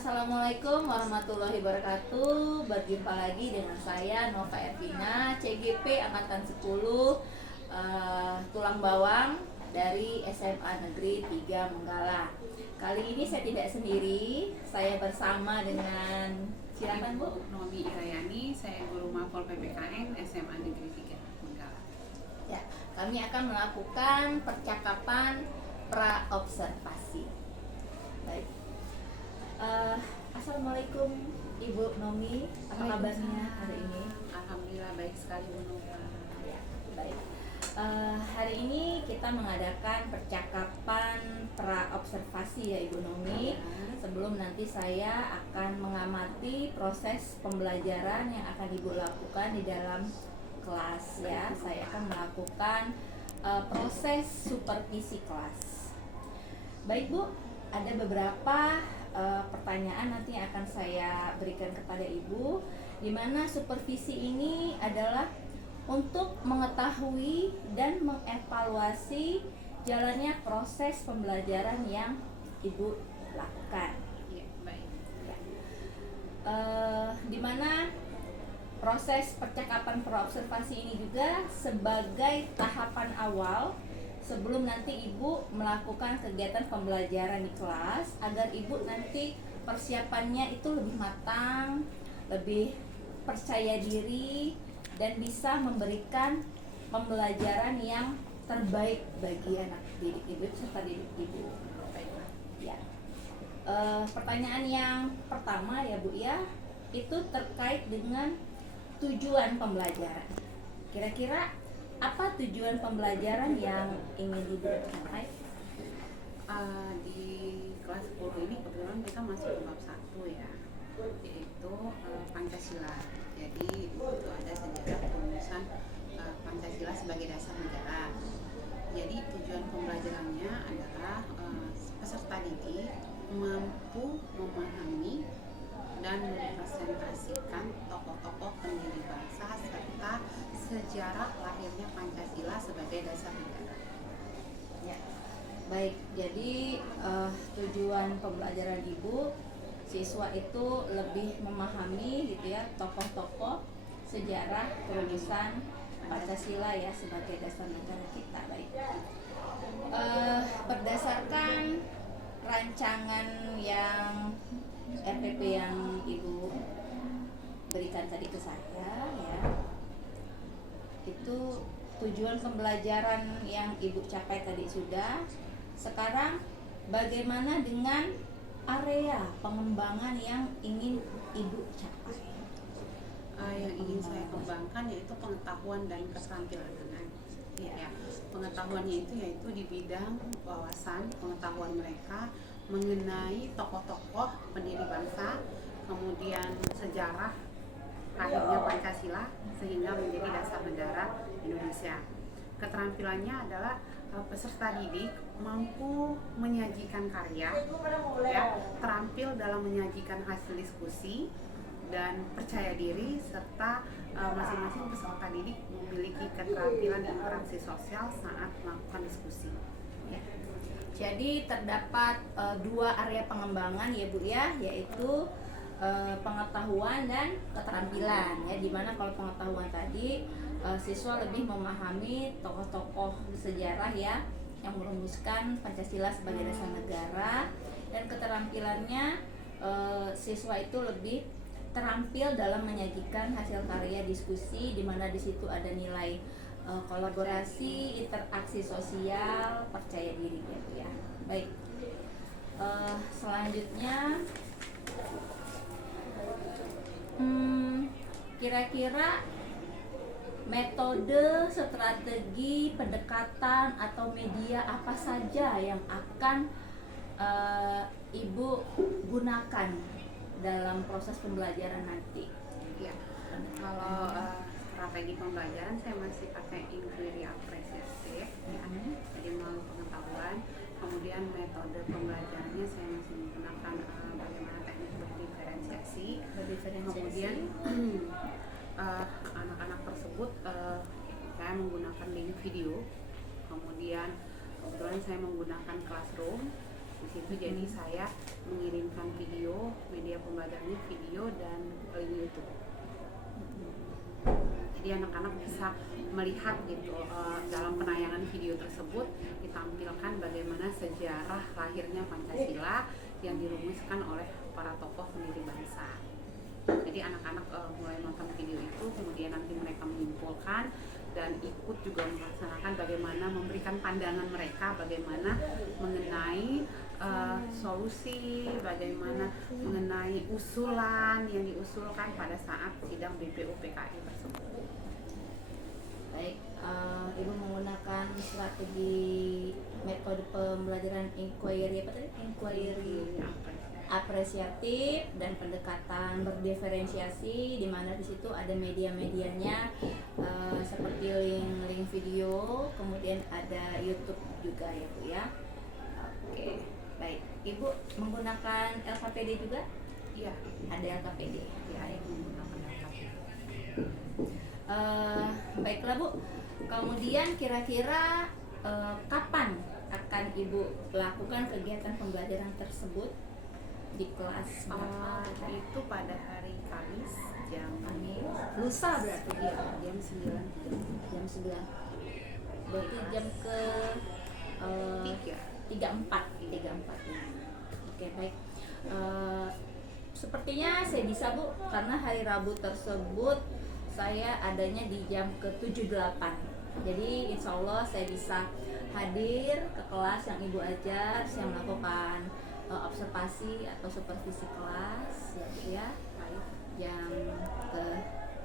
Assalamualaikum warahmatullahi wabarakatuh. Berjumpa lagi dengan saya Nova Ervina, CGP angkatan 10, tulang bawang dari SMA Negeri 3 Menggala. Kali ini saya tidak sendiri, saya bersama dengan silakan Bu. Nomi Irayani, saya guru Mapol PPKN SMA Negeri 3 Menggala. Ya, kami akan melakukan percakapan pra-observasi. Baik. Assalamualaikum Ibu Nomi, apa kabarnya hari ini? Alhamdulillah baik sekali Bu Nova. Ya, baik. Hari ini kita mengadakan percakapan pra-observasi ya Ibu Nomi. Sebelum nanti saya akan mengamati proses pembelajaran yang akan Ibu lakukan di dalam kelas ya. Saya akan melakukan proses supervisi kelas. Baik Bu, ada beberapa pertanyaan nanti yang akan saya berikan kepada Ibu, di mana supervisi ini adalah untuk mengetahui dan mengevaluasi jalannya proses pembelajaran yang Ibu lakukan. Ya, baik. Ya. Di mana proses percakapan praobservasi ini juga sebagai tahapan awal sebelum nanti Ibu melakukan kegiatan pembelajaran di kelas, agar Ibu nanti persiapannya itu lebih matang, lebih percaya diri, dan bisa memberikan pembelajaran yang terbaik bagi anak didik Ibu serta didik Ibu. Ya. Pertanyaan yang pertama ya Bu ya, itu terkait dengan tujuan pembelajaran. Kira-kira apa tujuan pembelajaran yang ingin Ibu capai? Di kelas 10 ini kebetulan kita masuk ke bab 1 ya, yaitu Pancasila. Jadi itu ada sejarah perumusan Pancasila sebagai dasar negara. Jadi tujuan pembelajarannya adalah peserta didik mampu memahami dan merepresentasikan tokoh-tokoh pendiri bangsa serta sejarah lahirnya Pancasila sebagai dasar negara. Ya, baik. Jadi tujuan pembelajaran Ibu, siswa itu lebih memahami gitu ya tokoh-tokoh sejarah perumusan Pancasila ya sebagai dasar negara kita. Baik. Berdasarkan rancangan yang RPP yang Ibu berikan tadi ke saya ya, itu tujuan pembelajaran yang Ibu capai tadi sudah. Sekarang bagaimana dengan area pengembangan yang ingin Ibu capai? Yang ingin saya kembangkan yaitu pengetahuan dan keterampilan anak. Ya, pengetahuannya itu yaitu di bidang wawasan pengetahuan mereka mengenai tokoh-tokoh pendiri bangsa, kemudian sejarah lahirnya Pancasila sehingga menjadi dasar negara Indonesia. Keterampilannya adalah peserta didik mampu menyajikan karya, ya, terampil dalam menyajikan hasil diskusi dan percaya diri, serta masing-masing peserta didik memiliki keterampilan interaksi sosial saat melakukan diskusi. Ya. Jadi terdapat dua area pengembangan ya Bu ya, yaitu pengetahuan dan keterampilan ya, dimana kalau pengetahuan tadi siswa lebih memahami tokoh-tokoh sejarah ya yang merumuskan Pancasila sebagai dasar negara, dan keterampilannya siswa itu lebih terampil dalam menyajikan hasil karya diskusi, di mana di situ ada nilai kolaborasi, interaksi sosial, percaya diri gitu ya. Baik. Selanjutnya kira-kira metode, strategi, pendekatan atau media apa saja yang akan Ibu gunakan dalam proses pembelajaran nanti? Ya, kalau strategi pembelajaran saya masih pakai inquiry apresiasi, ya, jadi melalui pengetahuan. Kemudian metode pembelajarannya saya masih menggunakan bagaimana teknik berdiferensiasi. Kemudian anak-anak tersebut saya menggunakan link video. Kemudian kebetulan saya menggunakan Classroom. Di situ jadi saya mengirimkan video media pembelajarannya video dan link YouTube. Jadi anak-anak bisa melihat gitu dalam penayangan video tersebut ditampilkan bagaimana sejarah lahirnya Pancasila yang dirumuskan oleh para tokoh pendiri bangsa. Jadi anak-anak mulai nonton video itu, kemudian nanti mereka menyimpulkan dan ikut juga melaksanakan bagaimana memberikan pandangan mereka, bagaimana mengenai solusi, bagaimana mengenai usulan yang diusulkan pada saat sidang BPUPKI tersebut. Baik, Ibu menggunakan strategi metode pembelajaran inquiry apa tadi? Inquiry apresiatif dan pendekatan berdiferensiasi, di mana di situ ada media-medianya seperti link video, kemudian ada YouTube juga ya Bu ya. Oke, baik. Ibu menggunakan LKPD juga? Iya, Ada LKPD. ya, yang menggunakan LKPD. Baiklah Bu. Kemudian kira-kira kapan akan Ibu lakukan kegiatan pembelajaran tersebut di kelas berapa? Itu pada hari Kamis jam Lusa berarti ya, jam 9. jam 9. Berarti jam ke 34 ya. Oke, baik. Sepertinya saya bisa Bu, karena hari Rabu tersebut saya adanya di jam ke 78. Jadi insya Allah saya bisa hadir ke kelas yang Ibu ajar. Saya melakukan observasi atau supervisi kelas ya, baik, jam ke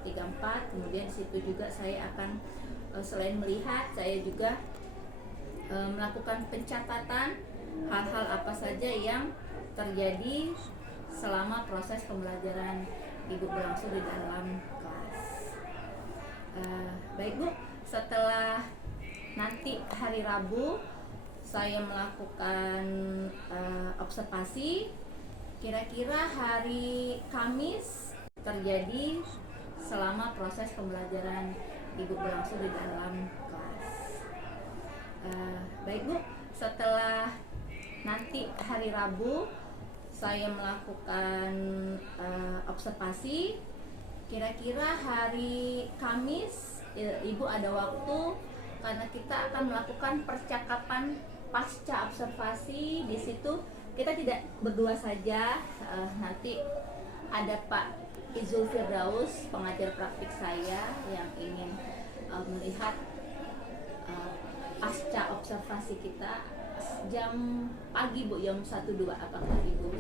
34. Kemudian situ juga saya akan selain melihat, saya juga melakukan pencatatan hal-hal apa saja yang terjadi selama proses pembelajaran Ibu berlangsung di dalam kelas. Baik Bu, setelah nanti hari Rabu saya melakukan observasi, kira-kira hari Kamis terjadi selama proses pembelajaran Ibu berlangsung di dalam kelas. Baik Bu, setelah nanti hari Rabu saya melakukan observasi, kira-kira hari Kamis Ibu ada waktu, karena kita akan melakukan percakapan pasca observasi. Di situ kita tidak berdua saja, nanti ada Pak Izul Firdaus, pengajar praktik saya, yang ingin melihat pasca observasi kita jam pagi Bu, jam 1-2. Apakah Ibu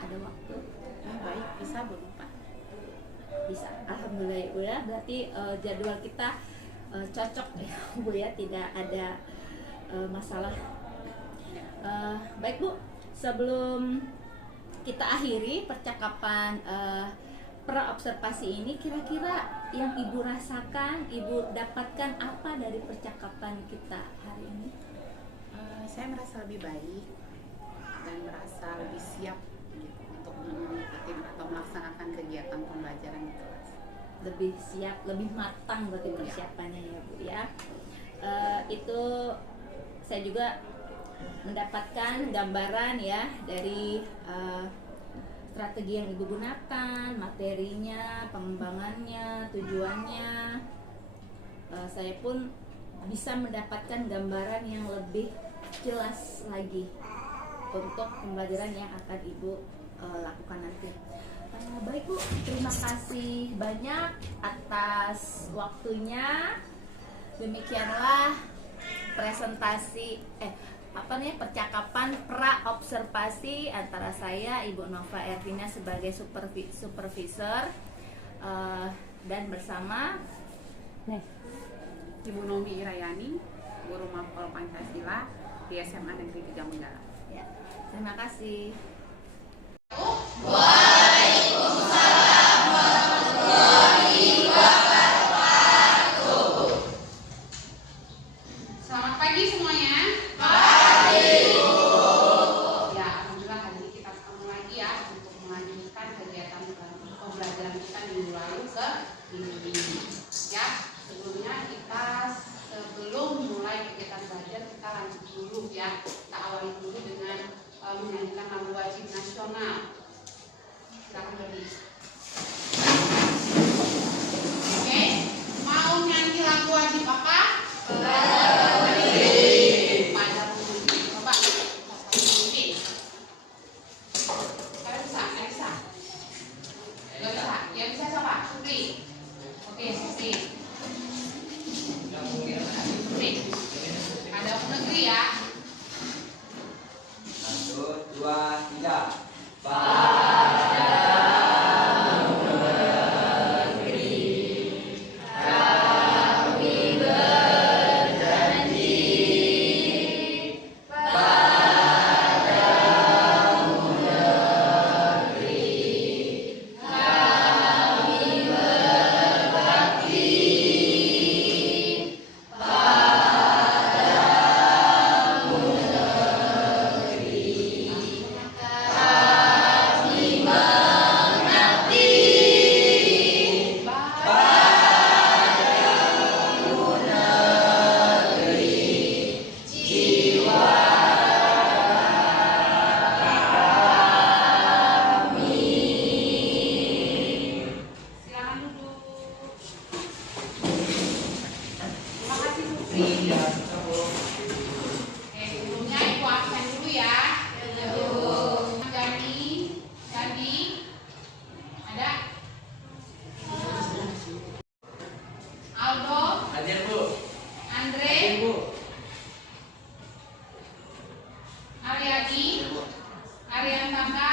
ada waktu? Baik, bisa Bu Pak? Bisa, alhamdulillah ya Bu ya. Berarti jadwal kita cocok ya Bu ya, tidak ada masalah. Baik Bu, sebelum kita akhiri percakapan pra-observasi ini, kira-kira yang Ibu rasakan, Ibu dapatkan apa dari percakapan kita hari ini? Saya merasa lebih baik dan merasa lebih siap gitu, untuk mengikuti atau melaksanakan kegiatan pembelajaran di kelas. Lebih siap, lebih matang berarti persiapannya ya Bu ya. Itu saya juga mendapatkan gambaran ya dari strategi yang Ibu gunakan, materinya, pengembangannya, tujuannya. Saya pun bisa mendapatkan gambaran yang lebih jelas lagi untuk pembelajaran yang akan Ibu lakukan nanti. Baik Bu, terima kasih banyak atas waktunya. Demikianlah presentasi percakapan pra-observasi antara saya, Ibu Nova Ervina sebagai supervisor, dan bersama Ibu Nomi Irayani, guru mapel Pancasila di SMA Negeri Tegamunggala. Ya, terima kasih. Selamat pagi semuanya. Ya, alhamdulillah hari ini kita ketemu lagi ya untuk melanjutkan kegiatan pembelajaran kita minggu lalu ke minggu ini. Ya, sebelumnya sebelum mulai kegiatan belajar kita lanjut dulu ya. Kita awali dulu dengan menyanyikan lagu wajib nasional. Silakan berdiri. Oke, mau nyanyi lagu wajib apa? Berdiri. Pada berdiri. Coba. Berdiri. Kalian bisa? Nggak bisa? Nggak bisa. Yang bisa siapa? Supri. Oke, Supri. Supri. Ada negeri ya. 1, 2, 3. Silakan duduk. Terima kasih Supri. Sebelumnya Ibu absen dulu ya. Jadi, ada? Aldo, Hadir, Bu. Andre, Hadir, Bu. Aryadi, Ariantaka,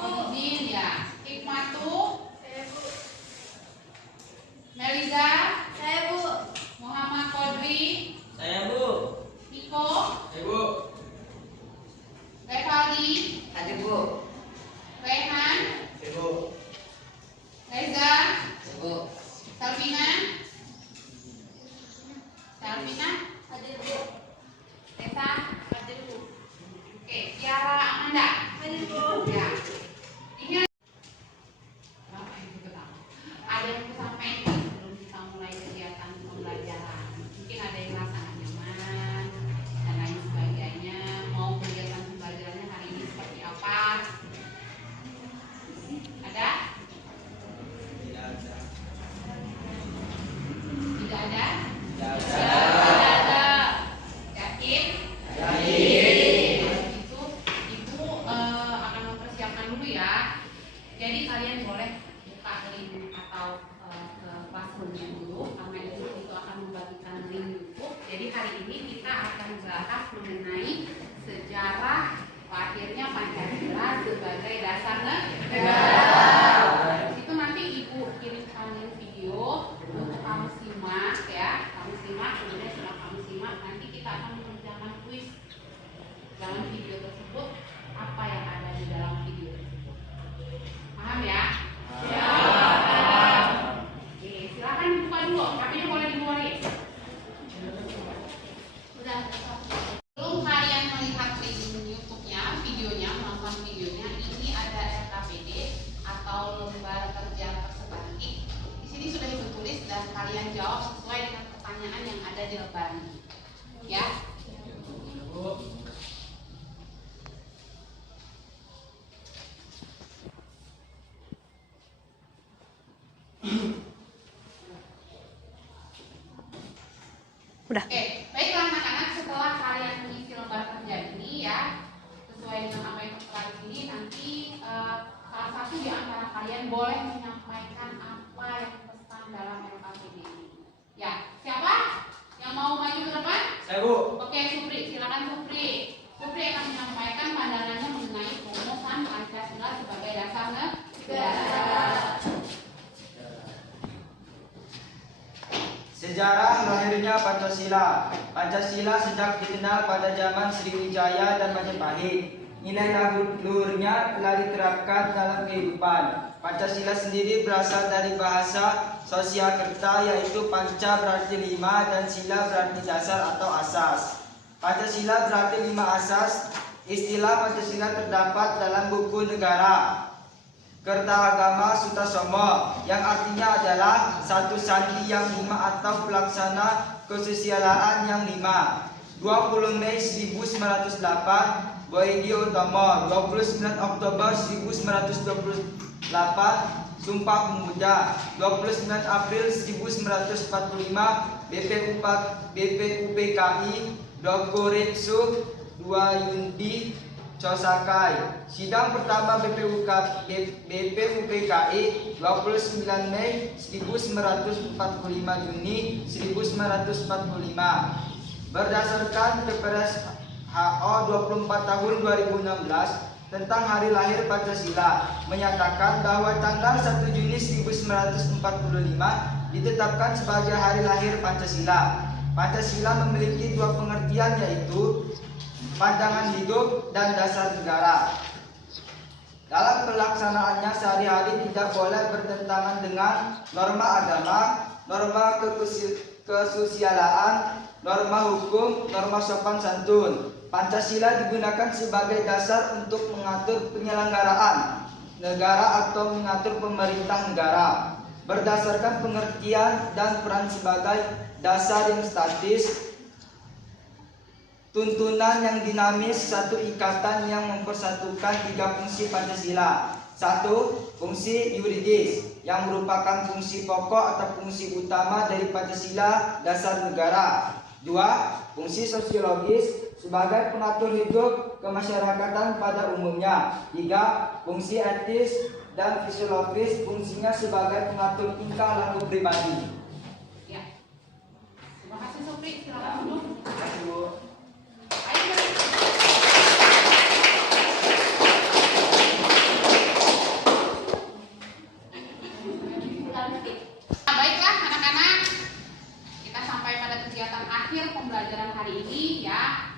Udin ya, Hikmatu, Meliza, Muhammad Kodri, Saya, Bu. Niko, Ibu. Revaldi, Hadir, Bu. Rehan, Ibu. Reza, Ibu. Salvina, Tessa, oke, Tiara Amanda, ya. Ini ada yang mau sampaikan sebelum kita mulai kegiatan pembelajaran. Mungkin ada yang merasa nggak nyaman dan lain sebagainya. Mau kegiatan pembelajarannya hari ini seperti apa? Ada? Tidak ada. Tidak ada? Tidak ada. Yakin? Yakin. Itu Ibu akan mempersiapkan dulu ya. Jadi kalian boleh buka link atau ke classroom-nya dulu karena itu akan membagikan link YouTube. Jadi hari ini kita akan bahas mengenai sejarah lahirnya Pancasila sebagai dasar negara. Itu nanti Ibu kirimkan link video untuk kamu simak ya. Kamu simak, kemudian setelah kamu simak nanti kita akan mengerjakan kuis dalam video tersebut, apa yang ada di dalam video tersebut. Paham ya? Oke, silakan dibuka dulu, HP-nya boleh dikeluarin. Sudah. Sebelum kalian melihat link YouTube-nya, videonya, menonton videonya, ini ada RKPD atau lembar kerja persebaran. Di sini sudah Ibu tulis dan kalian jawab sesuai dengan pertanyaan yang ada di lembar ini. Ya. Udah. Oke, baiklah anak-anak, setelah kalian mengisi lembar kerja ini ya, sesuai dengan apa yang telah di sini, nanti salah satu di antara kalian boleh menyampaikan apa yang pesan dalam RKPD ini. Ya, siapa yang mau maju ke depan? Saya, Bu. Oke, Supri, silakan Supri. Supri akan menyampaikan pandangannya mengenai rumusan Pancasila sebagai dasar negara. Sejarah lahirnya Pancasila. Pancasila sejak dikenal pada zaman Sriwijaya dan Majapahit. Nilai luhurnya telah diterapkan dalam kehidupan. Pancasila sendiri berasal dari bahasa Sanskerta, yaitu panca berarti 5 dan sila berarti dasar atau asas. Pancasila berarti 5 asas. Istilah Pancasila terdapat dalam buku negara Kertagama Sutasoma yang artinya adalah satu sandi yang 5 atau pelaksana kesusilaan yang 5. 20 Mei 1908 Boydi Utomo. 29 Oktober 1928 Sumpah Pemuda. 29 April 1945 BPUPKI Dogoretsu 2 Yundi Chosakai. Sidang pertama BPUPKI 29 Mei 1945 Juni 1945. Berdasarkan Kepres HO 24 tahun 2016 tentang hari lahir Pancasila menyatakan bahwa tanggal 1 Juni 1945 ditetapkan sebagai hari lahir Pancasila. Pancasila memiliki dua pengertian, yaitu pandangan hidup dan dasar negara. Dalam pelaksanaannya sehari-hari tidak boleh bertentangan dengan norma agama, norma kesusilaan, norma hukum, norma sopan santun. Pancasila digunakan sebagai dasar untuk mengatur penyelenggaraan negara atau mengatur pemerintah negara. Berdasarkan pengertian dan peran sebagai dasar yang statis, tuntunan yang dinamis, satu ikatan yang mempersatukan tiga fungsi Pancasila. 1. Fungsi yuridis yang merupakan fungsi pokok atau fungsi utama dari Pancasila dasar negara. 2. Fungsi sosiologis sebagai pengatur hidup kemasyarakatan pada umumnya. 3. Fungsi etis dan fisiologis, fungsinya sebagai pengatur tingkah laku pribadi. Ya. Terima kasih Supri, silakan duduk. Terima kasih, Bu. Ayo. Baiklah anak-anak, kita sampai pada kegiatan akhir pembelajaran hari ini ya.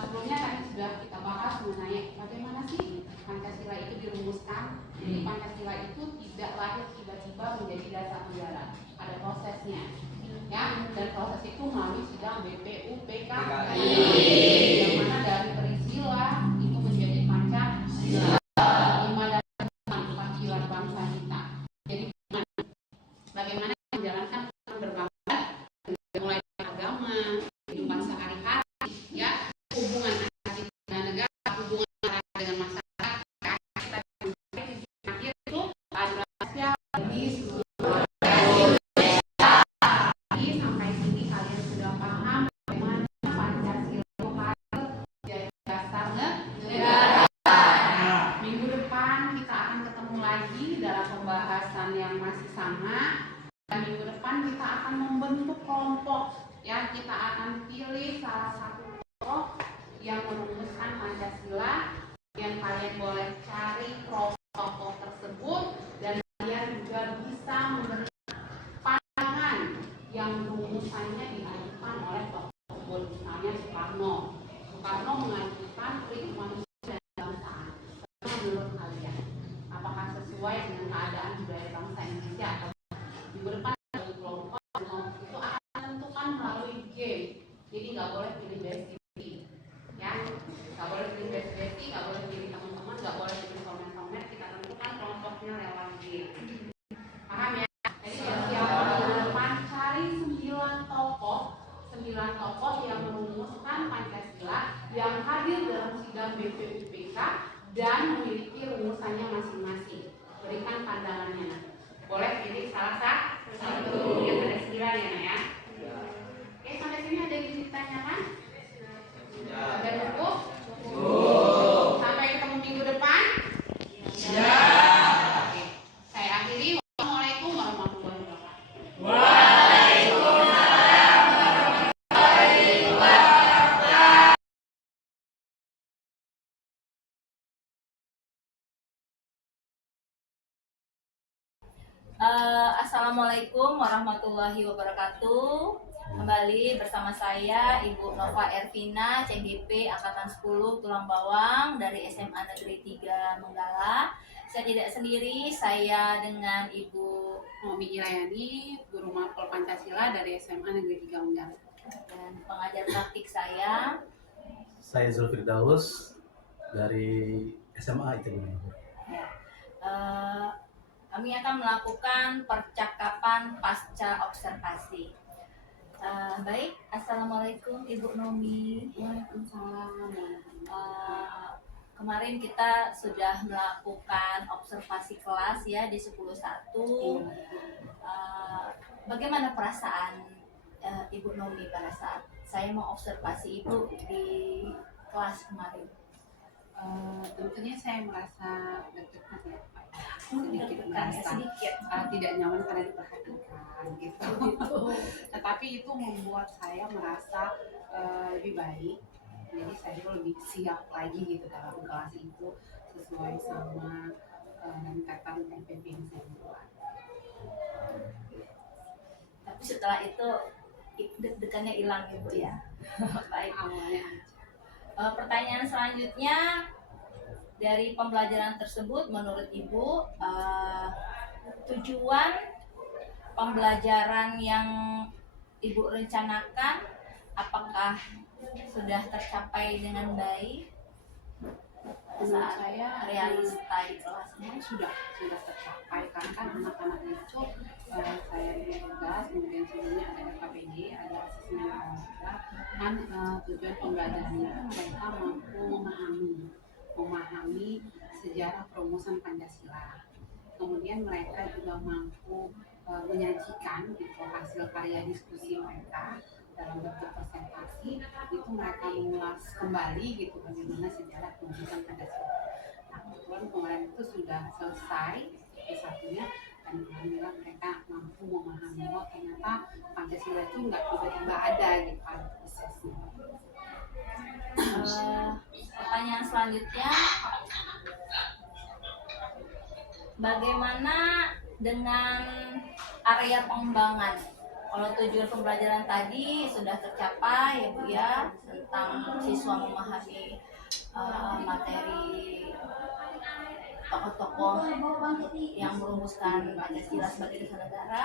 Sebelumnya tadi sudah kita bahas mengenai bagaimana sih Pancasila itu dirumuskan. Jadi Pancasila itu tidak lahir tiba-tiba menjadi dasar negara, ada prosesnya ya, dan proses itu melalui sidang BPUPKI yang mana dari Trisila itu menjadi Pancasila, 5 dasar Pancasila bangsa kita. Jadi bagaimana menjalankan berbangsa mulai dari agama, kehidupan sehari-hari ya, hubungan antara kita dengan negara, hubungan antara dengan masyarakat, kita akhir itu adalah sosial, sampai sini kalian sudah paham bagaimana Pancasila itu harus jadi dasar negara. Minggu depan kita akan ketemu lagi dalam pembahasan yang masih sama. Dan minggu depan kita akan membentuk kelompok ya, kita akan pilih salah satu kelompok yang merumuskan Pancasila, yang kalian boleh cari tokoh tersebut dan kalian juga bisa memberi pandangan yang rumusannya diajukan oleh tokoh tersebut. Misalnya Soekarno mengajukan prinsip manusia dan kebangsaan. Menurut kalian apakah sesuai dengan keadaan budaya bangsa Indonesia? Atau minggu depan bagi kelompok itu akan menentukan melalui game. Jadi nggak boleh pilih besti ya, nggak boleh pilih besti, nggak boleh pilih teman-teman, nggak boleh pilih komen-komen. Kita tentukan kelompoknya lewat game. Paham ya? Jadi siapa minggu depan cari 9 tokoh yang merumuskan Pancasila, yang hadir dalam sidang BPUPK dan memiliki rumusannya masing-masing. Berikan pandangannya. Boleh pilih salah satu yang ada 9 ya, Nak ya. Oke, sampai sini ada yang ditanyakan? Sudah cukup? Sampai ketemu minggu depan? Oke. Saya akhiri. Wassalamualaikum warahmatullahi wabarakatuh. Assalamualaikum warahmatullahi wabarakatuh. Kembali bersama saya Ibu Nova Ervina, CGP Angkatan 10 Tulang Bawang dari SMA Negeri 3 Menggala. Saya tidak sendiri, saya dengan Ibu Nomi Irayani, Guru Mapel Pancasila dari SMA Negeri 3 Menggala. dan pengajar praktik saya. Saya Zulfirdaus dari SMA ITB. Ya. Kami akan melakukan percakapan pasca observasi. Baik, Assalamualaikum Ibu Nomi. Waalaikumsalam. Kemarin kita sudah melakukan observasi kelas ya di 10.1. Bagaimana perasaan Ibu Nomi pada saat saya mau observasi Ibu di kelas kemarin? Tentunya saya merasa deg-degan ya Pak. Sedikit Deg-degan merasa sedikit. tidak nyaman karena diperhatikan gitu. Tetapi itu membuat saya merasa lebih baik. Jadi saya lebih siap lagi gitu dalam kelas itu sesuai sama kata PPP yang saya buat. Tapi setelah itu deg-degannya hilang Ibu ya. Baik. Awalnya Pertanyaan selanjutnya, dari pembelajaran tersebut menurut Ibu tujuan pembelajaran yang Ibu rencanakan apakah sudah tercapai dengan baik menurut saat saya realita di kelasnya? sudah tercapai karena kan anak-anak itu saya beri tugas, kemudian sebelumnya ada KPD, ada asesmen keluarga, kan tujuan pembelajarannya itu mereka mampu memahami sejarah perumusan Pancasila. Kemudian mereka juga mampu menyajikan gitu, hasil karya diskusi mereka dalam bentuk presentasi, itu mereka mengulas kembali gitu bagaimana sejarah perumusan Pancasila. Nah, kebetulan kemarin itu sudah selesai satunya, dan alhamdulillah mereka mampu memahami bahwa ternyata Pancasila itu nggak tiba-tiba ada gitu, ada prosesnya. Pertanyaan selanjutnya, bagaimana dengan area pengembangan? Kalau tujuan pembelajaran tadi sudah tercapai ya Bu ya, tentang siswa memahami materi tokoh-tokoh yang merumuskan Pancasila sebagai dasar negara.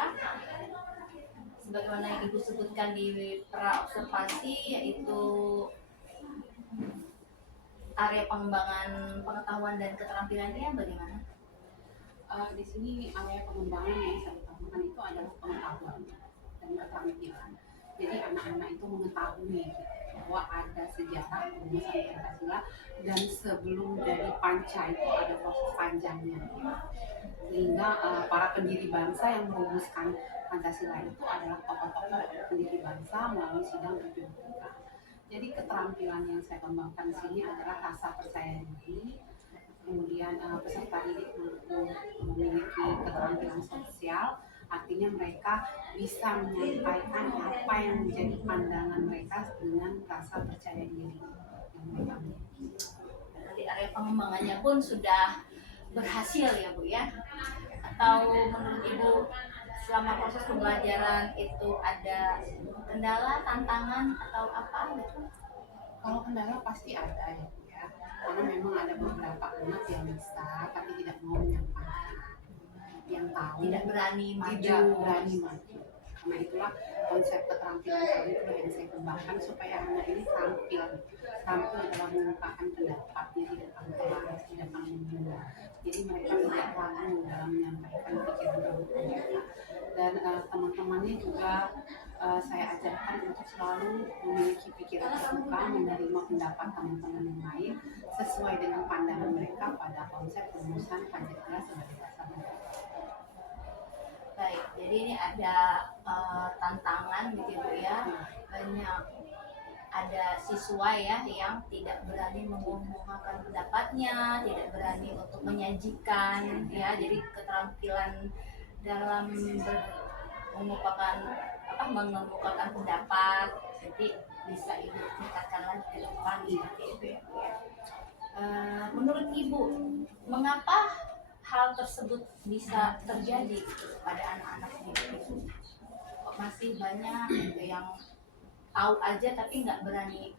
Sebagaimana yang Ibu sebutkan di pra observasi, yaitu area pengembangan pengetahuan dan keterampilannya bagaimana? Di sini area pengembangan yang saya utamakan itu adalah pengetahuan dan keterampilan. Jadi anak-anak itu mengetahui bahwa ada sejarah perumusan Pancasila dan sebelum dari Panca itu ada proses panjangnya. Sehingga para pendiri bangsa yang merumuskan Pancasila itu adalah tokoh-tokoh pendiri bangsa melalui sidang Republika. Jadi keterampilan yang saya kembangkan di sini adalah rasa percaya diri, kemudian peserta didik memiliki keterampilan sosial, artinya mereka bisa menyampaikan apa yang menjadi pandangan mereka dengan rasa percaya diri yang mereka miliki. Dari area pengembangannya pun sudah berhasil ya Bu ya? Atau menurut Ibu selama proses pembelajaran itu ada kendala, tantangan atau apa gitu? Kalau kendala pasti ada ya Bu ya, karena memang ada beberapa anak yang bisa tapi tidak mau menyampaikan, yang tahu Tidak berani maju. tidak berani maju. Karena itulah konsep keterampilan saya itu yang saya kembangkan supaya anak ini tampil dalam mengungkapkan pendapatnya di depan kelas, di depan umum. Jadi mereka tidak ragu dalam menyampaikan pikiran mereka. Dan teman-temannya juga saya ajarkan untuk selalu memiliki pikiran terbuka, menerima pendapat teman-teman yang lain sesuai dengan pandangan mereka pada konsep perumusan Pancasila sebagai dasar negara. Baik, jadi ini ada tantangan gitu Bu ya, banyak ada siswa ya yang tidak berani mengumumkan pendapatnya, tidak berani untuk menyajikan ya, jadi keterampilan dalam mengemukakan pendapat, jadi bisa Ibu tingkatkan lagi ke depan seperti itu ya Bu ya. Menurut Ibu, mengapa hal tersebut bisa terjadi pada anak-anak ini? Kok masih banyak gitu yang tahu aja tapi nggak berani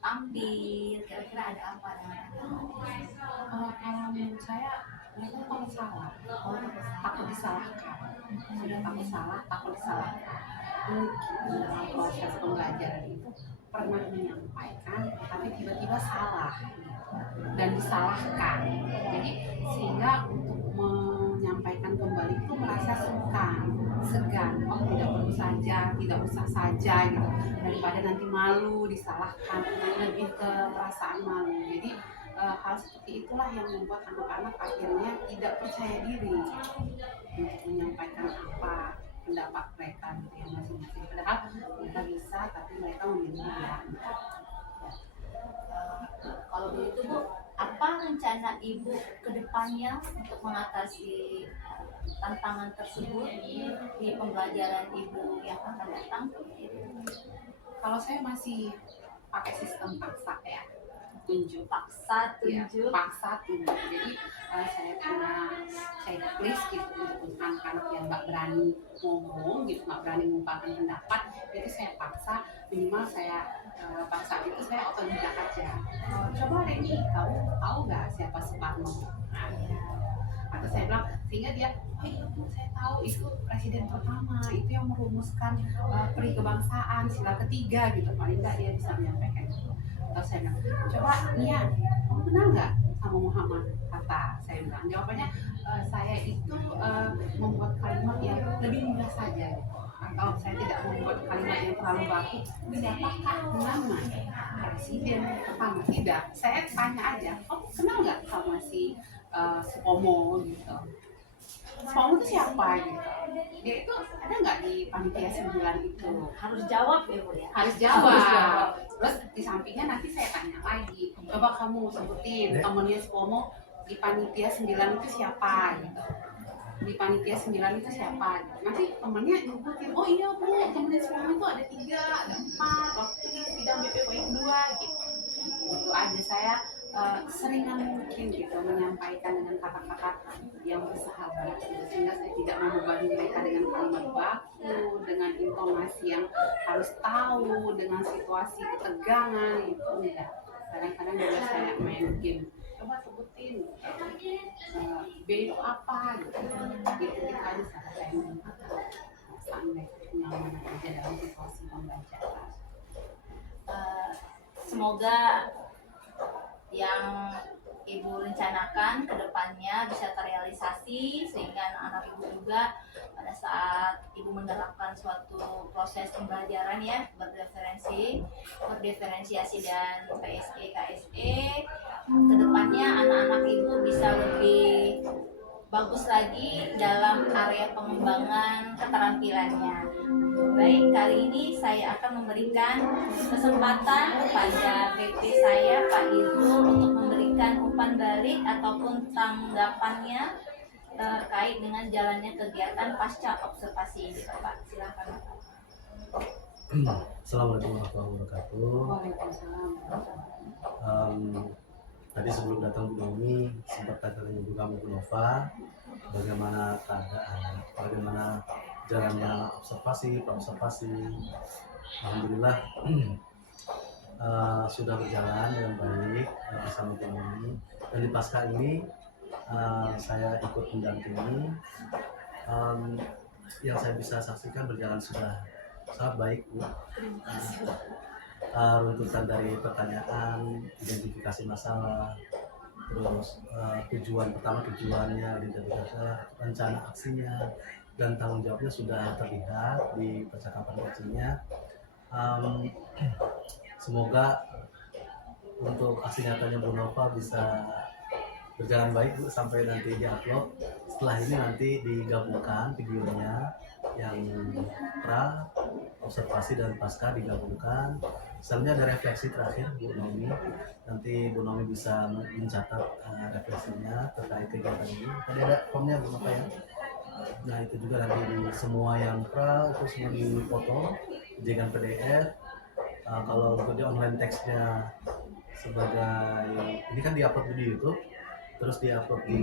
tampil? Kira-kira ada apa dengan anak-anak? Kalau menurut saya mereka takut salah, takut disalahkan, sudah takut salah, takut disalahkan. Mungkin dalam proses pembelajaran itu pernah menyampaikan tapi tiba-tiba salah dan disalahkan. Jadi sehingga untuk menyampaikan kembali itu merasa sungkan, segan, oh tidak perlu saja, tidak usah saja gitu, daripada nanti malu disalahkan, lebih ke perasaan malu. Jadi hal seperti itulah yang membuat anak-anak akhirnya tidak percaya diri untuk menyampaikan apa pendapat mereka gitu ya masing-masing. Padahal mereka bisa, tapi mereka memilih diam. Kalau begitu Bu, apa rencana Ibu ke depannya untuk mengatasi tantangan tersebut di pembelajaran Ibu yang akan datang? Kalau saya masih pakai sistem paksa ya, tunjuk Paksa ya, tunjuk. paksa tunjuk. Jadi saya punya checklist gitu untuk anak-anak yang nggak berani ngomong gitu, nggak berani mengungkapkan pendapat, itu saya paksa. Minimal saya pada saat itu saya otodidak aja. Coba Reni, kamu tahu nggak siapa Soekarno? Nah, atau saya bilang, sehingga dia, oh iya Bu, saya tahu itu presiden pertama, itu yang merumuskan peri kebangsaan sila ketiga gitu, paling nggak dia bisa menyampaikan itu. Atau saya bilang, coba Nia, kamu kenal nggak sama Muhammad Hatta? Saya bilang, jawabannya saya itu membuat kalimat yang lebih mudah saja gitu. Kalau saya tidak membuat kalimat yang terlalu baku, siapakah nama presiden pertama? Tidak, saya tanya aja, kamu kenal nggak sama si Supomo gitu? Supomo itu siapa gitu? Dia itu ada nggak di panitia 9 itu? Harus jawab ya Bu ya. Harus jawab. Terus di sampingnya nanti saya tanya lagi, coba kamu sebutin temennya Supomo di panitia 9 itu siapa gitu. Di panitia 9 itu siapa gitu. Nanti temennya nyebutin, oh iya Bu, temennya Supomo itu ada 3, ada 4, waktu di sidang BPOI 2 gitu. Itu aja. Saya seringan mungkin gitu menyampaikan dengan kata-kata yang bersahabat gitu. Sehingga saya tidak membebani mereka dengan kalimat baku, dengan intonasi yang harus tahu, dengan situasi ketegangan itu enggak. Kadang-kadang juga saya main game, coba sebutin B itu apa gitu, gitu aja saya sampai nyaman aja dalam situasi pembelajaran. Semoga yang Ibu rencanakan ke depannya bisa terrealisasi, sehingga anak-anak Ibu juga pada saat Ibu menerapkan suatu proses pembelajaran ya, berdiferensiasi dan PSE, KSE, ke depannya anak-anak Ibu bisa lebih bagus lagi dalam area pengembangan keterampilannya. Baik, kali ini saya akan memberikan kesempatan kepada BP saya, Pak Irul, untuk memberikan umpan balik ataupun tanggapannya terkait dengan jalannya kegiatan pasca observasi ini, Pak. Silakan. Assalamualaikum warahmatullahi wabarakatuh. Waalaikumsalam. Tadi sebelum datang Bu Nomi sempat tanya Ibu kamu Bu Nova, bagaimana keadaan, bagaimana jalannya observasi. Alhamdulillah sudah berjalan dengan baik bersama Bu Nomi. Dan di pasca ini saya ikut mendampingi. Yang saya bisa saksikan berjalan sudah sangat baik Bu. Runtutan dari pertanyaan, identifikasi masalah, terus tujuannya, identifikasi rencana aksinya, dan tanggung jawabnya sudah terlihat di percakapan aksinya. Semoga untuk aksi nyatanya Bu Nova bisa berjalan baik Bu sampai nanti di-upload. Setelah ini nanti digabungkan videonya yang pra, observasi dan pasca digabungkan. Selanjutnya ada refleksi terakhir Bu Nomi. Nanti Bu Nomi bisa mencatat refleksinya terkait kegiatan ini. Tadi ada formnya Bu Nova ya. Nah itu juga nanti di semua yang pra itu semua dipoto, dijadikan PDF. Kalau untuk di online teksnya sebagai ini kan diupload di YouTube, terus diupload di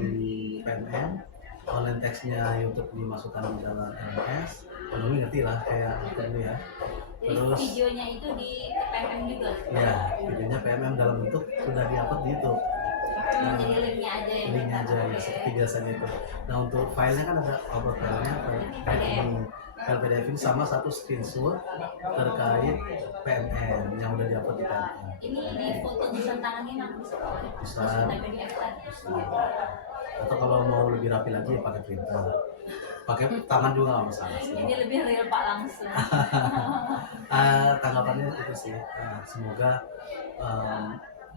PMM. Online teksnya YouTube dimasukkan di dalam LMS. Bu Nomi ngerti lah kayak itu ya. Terus videonya itu di PMM juga? Ya, videonya PMM dalam bentuk sudah di-upload di YouTube. Jadi linknya aja ya? Linknya aja ya, seperti biasanya itu. Nah untuk filenya kan ada upload filenya, file PDF ini sama satu screenshot terkait PMM yang udah di-upload di PMM. Ini foto tulisan tangannya nggak bisa? Bisa. PDF tadi. Atau kalau mau lebih rapi lagi ya pakai printer. pakai tangan juga nggak masalah sih. Ini lebih real Pak langsung. Tanggapannya itu sih, semoga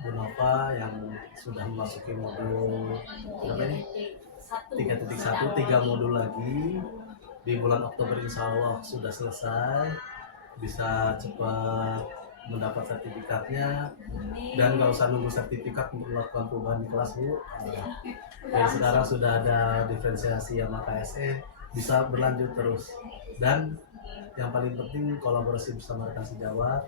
Bu Nova yang sudah memasuki modul berapa ini? 3.1, 3 modul lagi di bulan Oktober insya Allah sudah selesai, bisa cepat mendapat sertifikatnya dan nggak usah nunggu sertifikat untuk melakukan perubahan di kelas Bu. Dan sekarang sudah ada diferensiasi sama KSE, bisa berlanjut terus. Dan yang paling penting kolaborasi bersama rekan sejawat,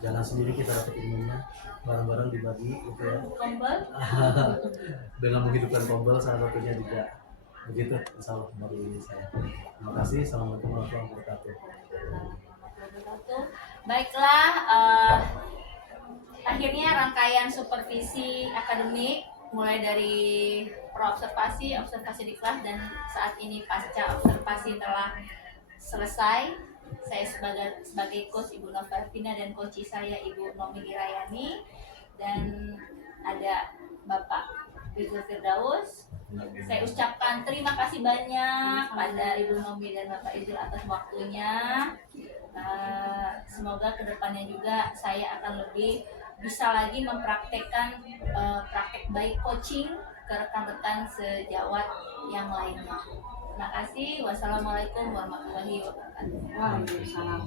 jangan sendiri kita dapat ilmunya, bareng-bareng dibagi gitu ya. Kombel. Dengan menghidupkan tombol salah satunya juga begitu insya Allah dari saya. Terima kasih. Assalamualaikum warahmatullahi wabarakatuh. Baiklah, akhirnya rangkaian supervisi akademik mulai dari observasi di kelas dan saat ini pasca observasi telah selesai. Saya sebagai coach Ibu Nova Vina dan coach saya Ibu Nomi Girayani, dan ada Bapak Rizul Firdaus. Saya ucapkan terima kasih banyak pada Ibu Nomi dan Bapak Rizul atas waktunya. Semoga kedepannya juga saya akan lebih bisa lagi mempraktekkan praktek baik coaching ke rekan-rekan sejawat yang lainnya. Terima kasih. Wassalamualaikum warahmatullahi wabarakatuh. Waalaikumsalam.